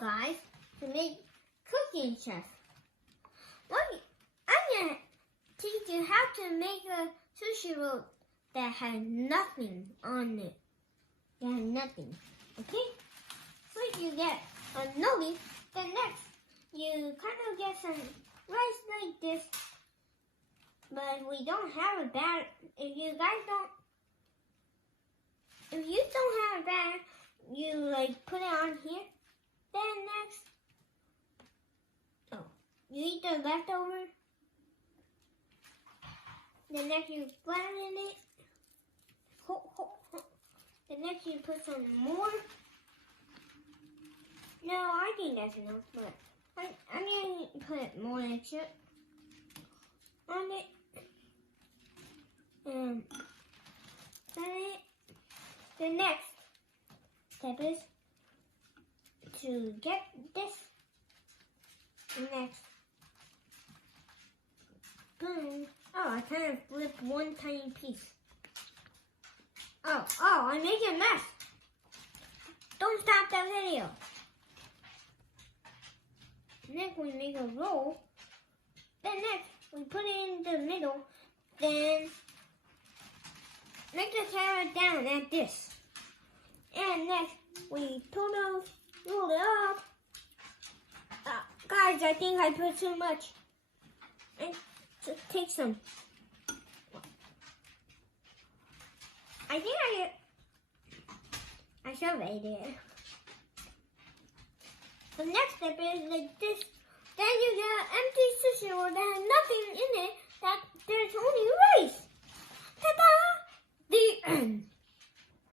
guys, to make cooking chef. I'm gonna teach you how to make a sushi roll that has nothing on it. That has nothing. Okay? First you get a nori, then next you kind of get some rice like this. But we don't have a batter. If you don't have a batter, you like put it on here. Then next, you eat the leftover. Then next you flatten it. Then next you put some more. No, I think that's enough, but I'm gonna put more extra on it. And then the next step is to get this. Next, boom. Oh, I kind of flipped one tiny piece. Oh, I made a mess. Don't stop the video. Next, we make a roll. Then next, we put it in the middle. Then make the camera down at this. And next, we roll it up. Guys, I think I put too much. And just take some. I think I should have ate it. The next step is like this. Then you get an empty sushi roll that has nothing in it. That there's only rice. Ta-da! The end.